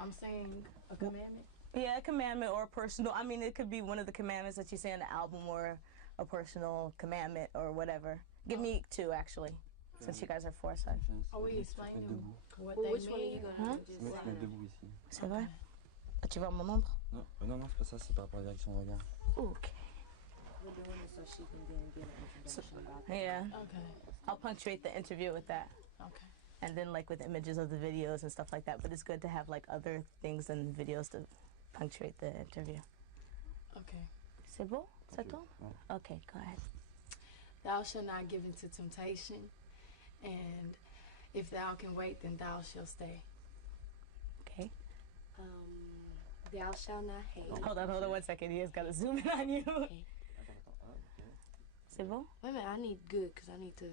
I'm saying a commandment? Yeah, a commandment or a personal. I mean, it could be one of the commandments that you say in the album or a personal commandment or whatever. Give me two, actually, since you guys are four sides. Are we explaining what Well, they which one are you mean? gonna Huh? do? Just Se say mettre debout ici. C'est vrai? Tu veux mon nombre? Non, non, c'est pas ça, c'est par rapport à la direction de regard. Okay. we're doing it so she can then get an introduction about that. Yeah. Okay. I'll punctuate the interview with that. Okay. And then like with images of the videos and stuff like that. But it's good to have like other things than videos to punctuate the interview. Okay. C'est bon? Ça tourne? Ouais. Okay, go ahead. Thou shalt not give into temptation, and if thou can wait, then thou shalt stay. Okay. Thou shalt not hate. Hold on 1 second. You guys gotta zoom in on you. Okay. Attends. Ah, ok. C'est bon? Wait a minute, I need good because I need to.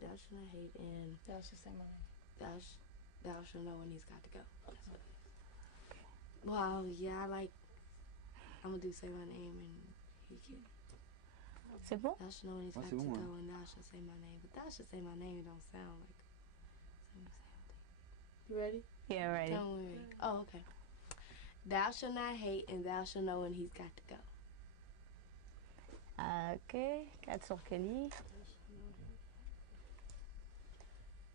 Thou shalt not hate and Thou shalt say my name. thou shalt know when he's got to go. That's what it is. Well, yeah, I'm gonna do say my name and he can. C'est bon? Thou shalt know when he's Ah, got c'est to bon, go ouais. and thou shalt say my name. But thou shalt say my name don't sound like the same You ready? Yeah, ready. Don't worry. Oh, okay. Thou shalt not hate and thou shalt know when he's got to go. Okay. 4 sur Kelly.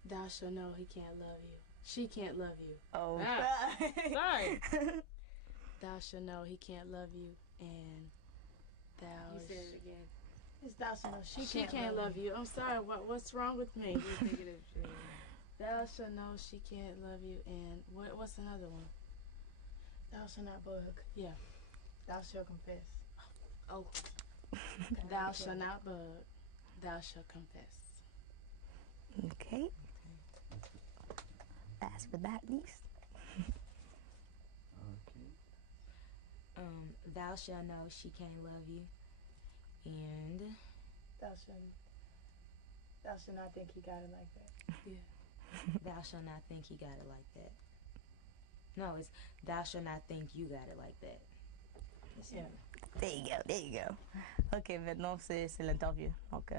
Thou shalt know he can't love you. She can't love you. Oh. Sorry. Thou shalt know he can't love you, and thou. You said it again. It's thou shalt know she can't love you. I'm sorry. What's wrong with me? Thou shalt know she can't love you, and what's another one? Thou shalt not bug. Yeah. Thou shalt confess. Oh, Thou shalt not bug. Thou shalt confess. Okay. Last but not least. Ok. Thou shalt know she can't love you, and Thou shalt not think he got it like that. thou shalt not think he got it like that. No, it's thou shalt not think you got it like that. Yeah. There you go. Ok, maintenant c'est l'interview. Donc,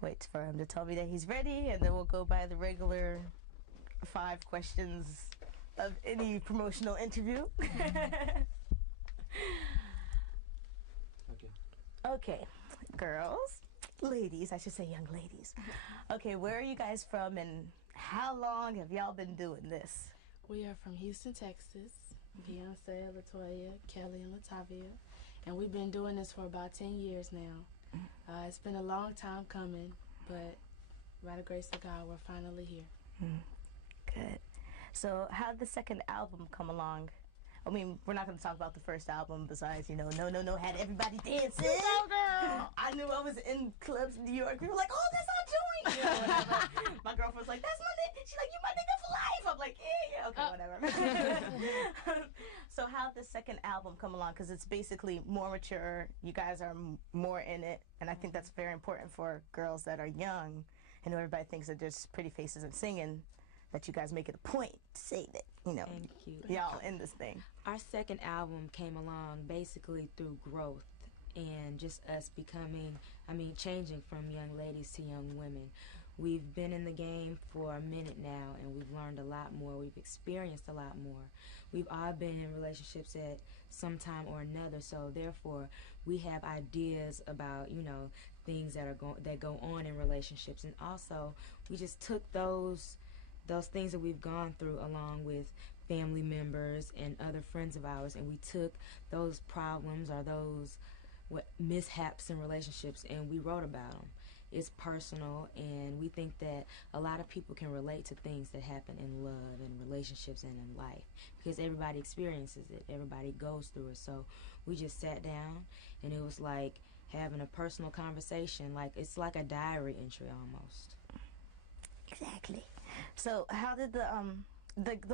wait for him to tell me that he's ready, and then we'll go by the regular 5 questions of any promotional interview. Ok. Okay, girls, ladies, I should say young ladies. Okay, where are you guys from, and how long have y'all been doing this? We are from Houston, Texas. Beyonce, Latoya, Kelly, and Latavia. And we've been doing this for about 10 years now. It's been a long time coming, but by the grace of God, we're finally here. Good. So how'd the second album come along? I mean, we're not going to talk about the first album besides, you know, No, had everybody dancing. I knew I was in clubs in New York. People were like, oh, that's our joint. You know, whatever. My girlfriend was like, that's my nigga. She's like, you my nigga for life. I'm like, yeah, okay, whatever. So how'd the second album come along? Because it's basically more mature. You guys are more in it. And I think that's very important for girls that are young. I know everybody thinks that there's pretty faces and singing, that you guys make it a point to say that, you know, Thank you. y'all in this thing. Our second album came along basically through growth and just us changing from young ladies to young women. We've been in the game for a minute now, and we've learned a lot more. We've experienced a lot more. We've all been in relationships at some time or another, so therefore we have ideas about, you know, things that go on in relationships, and also we just took those things that we've gone through along with family members and other friends of ours, and we took those problems or those mishaps in relationships and we wrote about them. It's personal, and we think that a lot of people can relate to things that happen in love and relationships and in life, because everybody experiences it, everybody goes through it. So we just sat down, and it was like having a personal conversation, like it's like a diary entry almost. Exactly. So how did the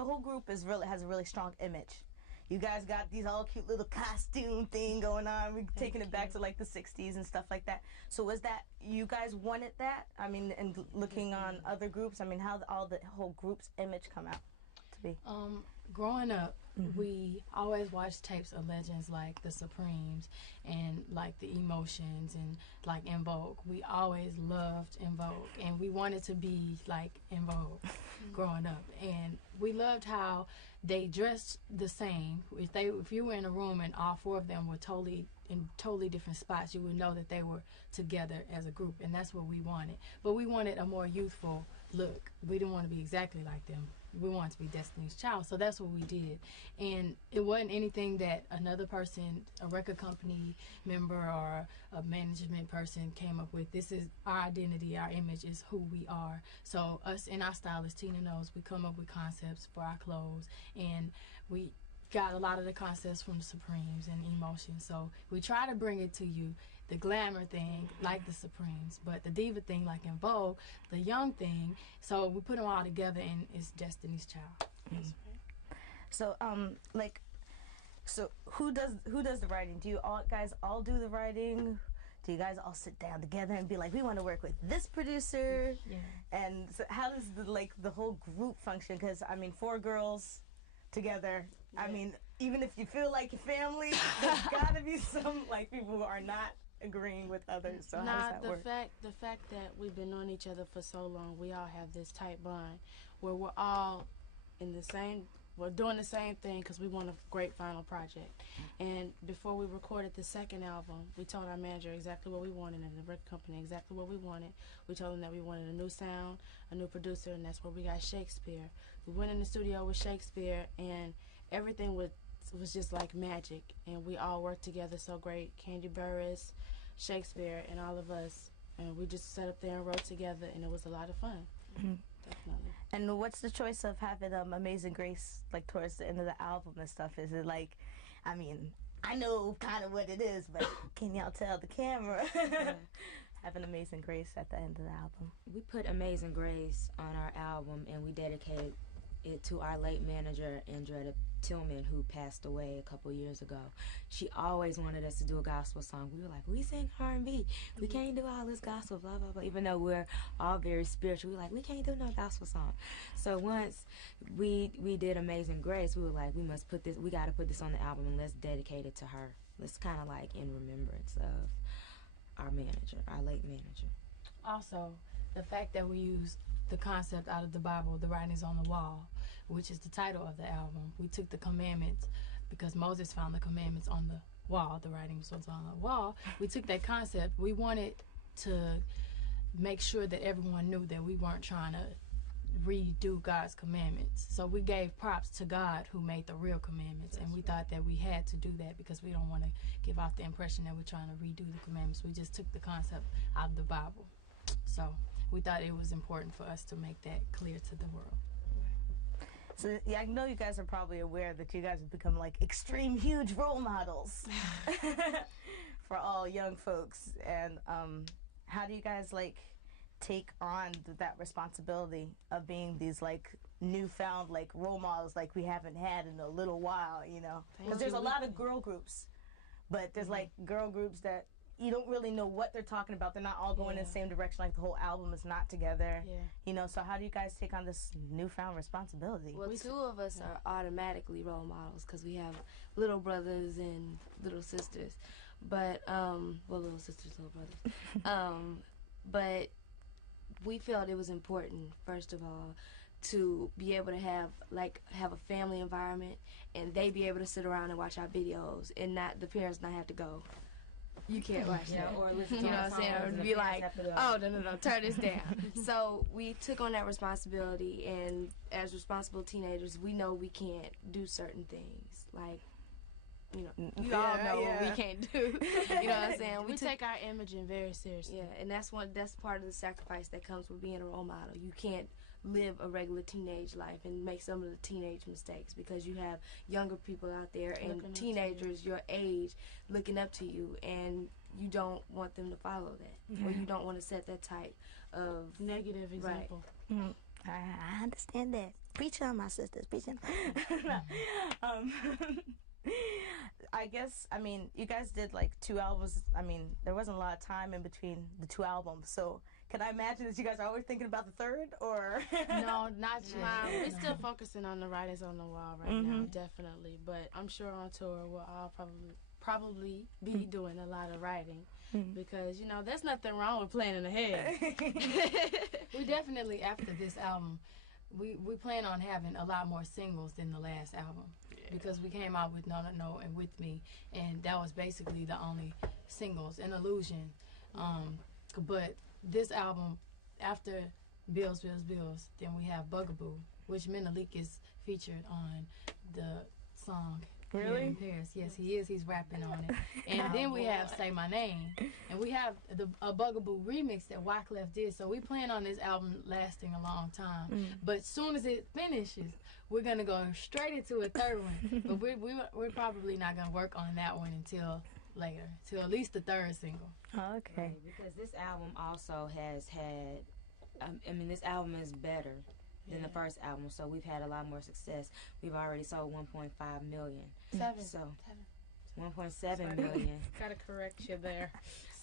whole group has a really strong image. You guys got these all cute little costume thing going on. We're taking it back to like the 60s and stuff like that. So was that, you guys wanted that? I mean, and looking on other groups, I mean, how all the whole group's image come out? to be? Growing up, Mhm. we always watched tapes of legends like the Supremes and like the Emotions and like En Vogue. We always loved En Vogue, and we wanted to be like En Vogue growing up. And we loved how they dressed the same. If you were in a room and all four of them were in totally different spots, you would know that they were together as a group, and that's what we wanted. But we wanted a more youthful look. We didn't want to be exactly like them. We wanted to be Destiny's Child, so that's what we did. And it wasn't anything that another person, a record company member or a management person came up with. This is our identity, our image is who we are. So us and our stylist, Tina knows, we come up with concepts for our clothes, and we got a lot of the concepts from the Supremes and Emotions. So we try to bring it to you, the glamour thing like the Supremes, but the diva thing like En Vogue, the young thing. So we put them all together, and it's Destiny's Child. So so who does the writing? Do you guys all do the writing? Do you guys all sit down together and be like, we want to work with this producer? Yeah. And so how does the whole group function? Because I mean, 4 girls together. I mean, even if you feel like your family, there's gotta be some like people who are not agreeing with others. So how does that work? The fact that we've been knowing each other for so long, we all have this tight bond where we're all we're doing the same thing because we want a great final project. And before we recorded the second album, we told our manager exactly what we wanted and the record company exactly what we wanted. We told them that we wanted a new sound, a new producer, and that's where we got Shakespeare. We went in the studio with Shakespeare, and everything was just like magic, and we all worked together so great. Candy Burris, Shakespeare, and all of us, and we just sat up there and wrote together, and it was a lot of fun. Mhm. Definitely. And what's the choice of having Amazing Grace like towards the end of the album and stuff? Is it like, I mean, I know kind of what it is, but can y'all tell the camera? Having Amazing Grace at the end of the album. We put Amazing Grace on our album, and we dedicated it to our late manager, Andretta Tillman, who passed away a couple years ago. She always wanted us to do a gospel song. We were like, we sing R&B. We can't do all this gospel, blah, blah, blah. Even though we're all very spiritual, we were like, we can't do no gospel song. So once we did Amazing Grace, we were like, we got to put this on the album, and let's dedicate it to her. Let's kind of like in remembrance of our manager, our late manager. Also, the fact that we use the concept out of the Bible, the writings on the wall, which is the title of the album. We took the commandments because Moses found the commandments on the wall. The writings was on the wall. We took that concept. We wanted to make sure that everyone knew that we weren't trying to redo God's commandments. So we gave props to God who made the real commandments, and we thought that we had to do that because we don't want to give off the impression that we're trying to redo the commandments. We just took the concept out of the Bible. So we thought it was important for us to make that clear to the world. So yeah, I know you guys are probably aware that you guys have become like extreme huge role models for all young folks. And how do you guys like take on that responsibility of being these like newfound like role models like we haven't had in a little while, you know? Because there's a lot of girl groups, but there's like girl groups that you don't really know what they're talking about. They're not all going in the same direction. Like the whole album is not together. Yeah. You know, so how do you guys take on this newfound responsibility? Well, 2 of us are automatically role models because we have little brothers and little sisters. But, little sisters, little brothers. But we felt it was important, first of all, to be able to have a family environment, and they be able to sit around and watch our videos, and not the parents not have to go, you can't watch that, or listen to, you know what I'm saying, or be like, oh, no, turn this down. So we took on that responsibility, and as responsible teenagers, we know we can't do certain things, like, you know, you all know what we can't do. You know what I'm saying? We take our imaging very seriously. Yeah, and that's part of the sacrifice that comes with being a role model. You can't live a regular teenage life and make some of the teenage mistakes because you have younger people out there and teenagers your age looking up to you, and you don't want them to follow that, or you don't want to set that type of negative example. Right. I understand that. Preach on, my sisters. Preach on. I guess, I mean, you guys did like 2 albums. I mean, there wasn't a lot of time in between the 2 albums. So can I imagine that you guys are always thinking about the third, or? No, not yet. We're still focusing on the writings on the wall right now, definitely. But I'm sure on tour we'll all probably be doing a lot of writing because, you know, there's nothing wrong with planning ahead. We definitely, after this album, we plan on having a lot more singles than the last album because we came out with No No No and With Me, and that was basically the only singles, and Illusion. But this album, after Bills, Bills, Bills, then we have Bugaboo, which Menelik is featured on the song. Really? In Paris. Yes, he is. He's rapping on it. And then we have Say My Name. And we have a Bugaboo remix that Wyclef did. So we plan on this album lasting a long time. But as soon as it finishes, we're going to go straight into a third one. But we're probably not going to work on that one until later, till at least the third single. Oh, okay. Right, because this album also has had, this album is better than the first album, so we've had a lot more success. We've already sold 1.5 million. 1.7 million. Gotta correct you there.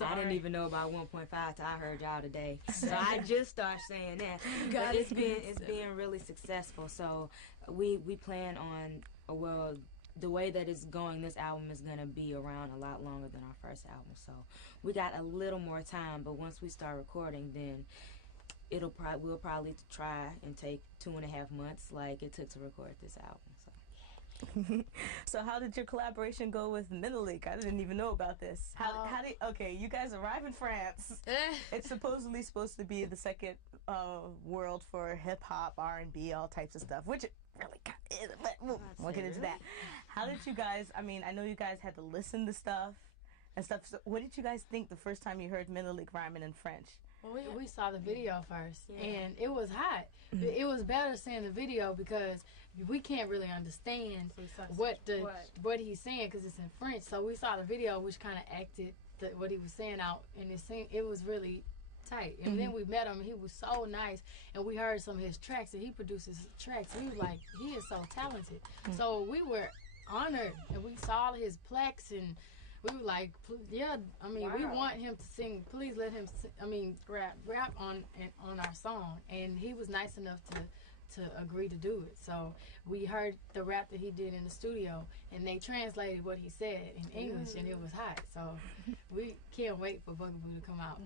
I didn't even know about 1.5 till I heard y'all today. So I just started saying that. But it's been really successful. So we plan on, well, the way that it's going, this album is going to be around a lot longer than our first album. So we got a little more time, but once we start recording, then we'll probably try and take 2.5 months like it took to record this album. So. So how did your collaboration go with Menelik? I didn't even know about this. Okay, you guys arrive in France. It's supposedly supposed to be the second world for hip hop, R&B, all types of stuff, which it really kind of is, but we'll get into that. How did you guys, I know you guys had to listen to stuff and stuff. So what did you guys think the first time you heard Menelik rhyming in French? Well, we saw the video first, and it was hot. It was better seeing the video because we can't really understand what he's saying because it's in French. So we saw the video, which kind of acted what he was saying out, and it was really tight. And then we met him, and he was so nice. And we heard some of his tracks, and he produces tracks. He was like, he is so talented. So we were honored, and we saw his plaques, and we were like, yeah, we want him to sing. Please let him, rap on our song. And he was nice enough to agree to do it. So we heard the rap that he did in the studio, and they translated what he said in English, and it was hot. So we can't wait for Bugaboo to come out.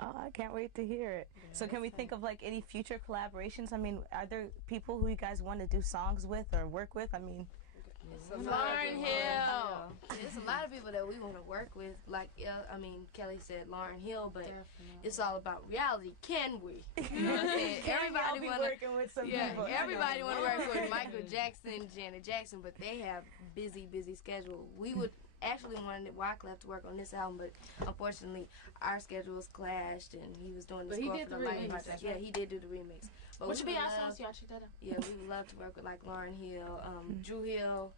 Oh, I can't wait to hear it. Yeah, so can we think of like any future collaborations? Are there people who you guys want to do songs with or work with? Lauryn Hill. There's a lot of people that we want to work with. Like, Kelly said Lauryn Hill, but it's all about reality. Can we? You know what I'm saying? Everybody want to working with some people. Everybody want to work with Michael Jackson, Janet Jackson, but they have busy schedule. We would actually wanted Wyclef to work on this album, but unfortunately our schedules clashed, and he was doing the score for the Lightning Project. Yeah, he did do the remix. But which would be our songs, y'all check that out. Yeah, we would love to work with like Lauryn Hill, Drew Hill.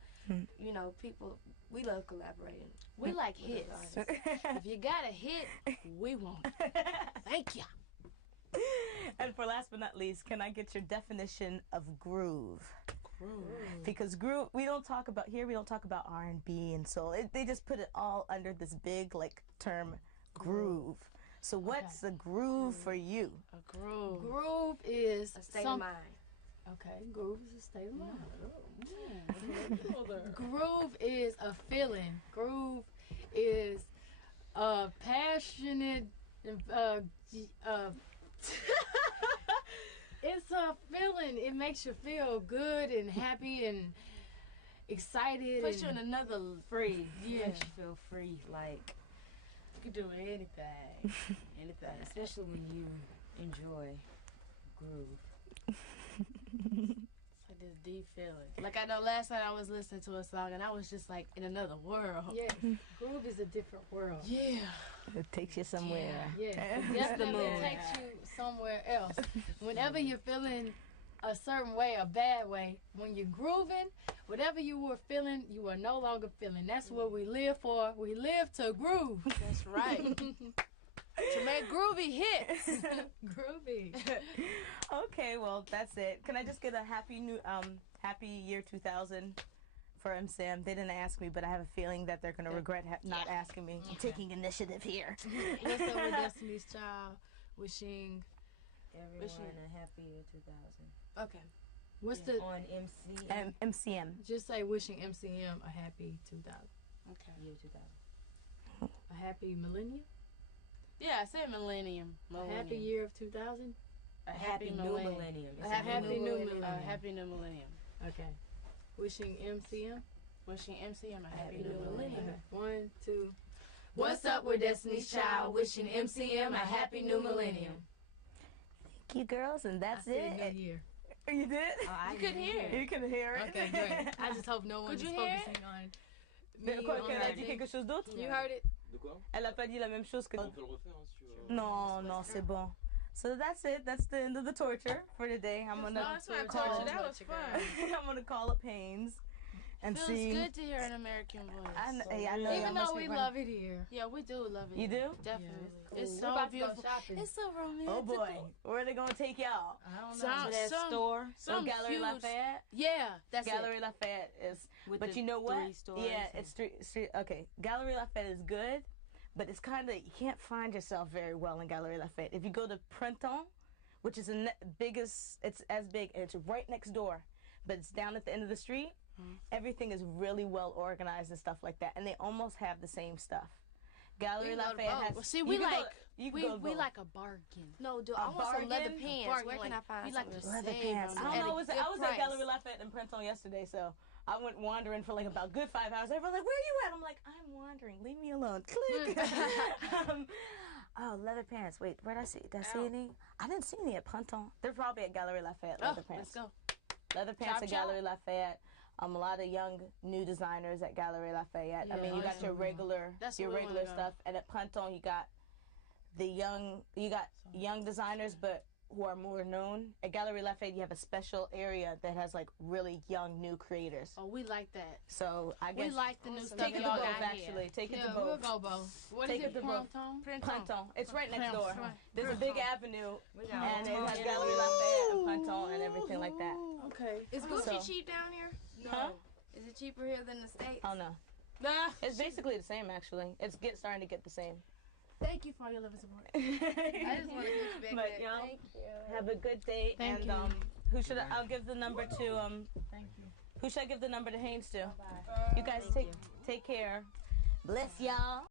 You know, people. We love collaborating. We like hits. If you got a hit, we want it. Thank you. And for last but not least, can I get your definition of groove? Because groove, we don't talk about R&B and soul. They just put it all under this big term groove. So what's a groove for you? A groove. Groove is a state of mind. Okay, groove is a state of mind. Groove is a feeling. Groove is a passionate. It's a feeling. It makes you feel good and happy and excited. Puts you in another free. Yeah, makes you feel free. Like you can do anything. Anything. Especially when you enjoy groove. It's like this deep feeling. Like I know last night I was listening to a song and I was just like in another world. Yeah, groove is a different world. Yeah. It takes you somewhere. Yeah, it definitely takes you somewhere else. Whenever you're feeling a certain way, a bad way, when you're grooving, whatever you were feeling, you are no longer feeling. That's what we live for. We live to groove. That's right. To make groovy hits. Groovy. Okay, well, that's it. Can I just get a happy year 2000 for MSAM? They didn't ask me, but I have a feeling that they're going to regret not asking me. I'm taking initiative here. What's up with Destiny's Child? Wishing. Everyone a happy year 2000. Okay. What's the On MC MCM. just say wishing MCM a happy 2000. Okay. year 2000. A happy millennium. Yeah, I said millennium. A happy year of 2000. A Happy new millennium. It's A happy new millennium. A happy new millennium. Okay. Wishing MCM. Wishing MCM a happy new millennium. Okay. 1, 2. What's up with Destiny's Child? Wishing MCM a happy new millennium. Thank you, girls, and that's I said it. New Year. You did? I You could hear it. You can hear it. Okay, great. I just hope no one Could is you hear it? focusing on Mais me. quoi, on qu'elle a that dit thing. quelque chose d'autre? You heard it? De quoi? Elle a pas dit la même chose que... On peut le refaire hein, si tu veux. Non, non, c'est bon. So that's it. That's the end of the torture for today. I'm No, gonna it's not call. torture. That was fun. I'm gonna call up Haynes and Feels see. good to hear an American voice. I know y'all Even must though be we running- love it here. Yeah, we do love it. You do? Definitely. Yeah, It's We're so about to go beautiful. shopping. It's so romantic. Oh boy, where are they gonna take y'all? I don't know. Some, To that some, store some Gallery huge, Lafayette. Yeah, that's Gallery Lafayette is, with but the you know what? 3 stores. Yeah, it's three. Okay, Gallery Lafayette is good, but it's kind of you can't find yourself very well in Gallery Lafayette. If you go to Printemps, which is the biggest, it's as big, and it's right next door, but it's down at the end of the street. Everything is really well organized and stuff like that, and they almost have the same stuff. Gallery Lafayette has. Well, see, you we can go- like you can we, go we both. like a bargain. No, dude, A I want some leather bargain? pants. Bargain, Where can I like, find we some like to leather Leather save pants. on I it. don't At know. a Was I good was at price. Gallery Lafayette in Printemps yesterday, so I went wandering for like about good 5 hours. Everyone's like, "Where are you at?" I'm like, "I'm wandering. Leave me alone." Click. Oh, leather pants. Wait, where did I see? Did I see any? I didn't see any at Printemps. They're probably at Gallery Lafayette. Oh, Leather pants. let's go. Leather pants Chop, at Gallery Lafayette. A lot of young new designers at Gallery Lafayette. I Yeah, mean, you got your regular, That's your where we wanna regular go. stuff, and at Printemps you got young designers, but who are more known. At Gallery Lafayette, you have a special area that has like really young new creators. Oh, we like that. So I guess We like the new stuff take it to y'all both. got Actually, here. take it Yeah, to we'll both. go both. What Take is it it? to both. Printemps? Printemps. It's right next door. Printemps. There's a big avenue, We got and it all has in Gallery one. Lafayette and Printemps and everything like that. Okay. Is Gucci So- cheap down here? Huh? Is it cheaper here than the States? Oh no, Nah, it's basically the same actually. It's starting to get the same. thank you for all your love and support. I just want a Gucci bag. But y'all Thank you. have a good day. Thank and you. who should I'll give the number to Thank you. who should I give the number to Haynes to? You guys take care. Bless y'all.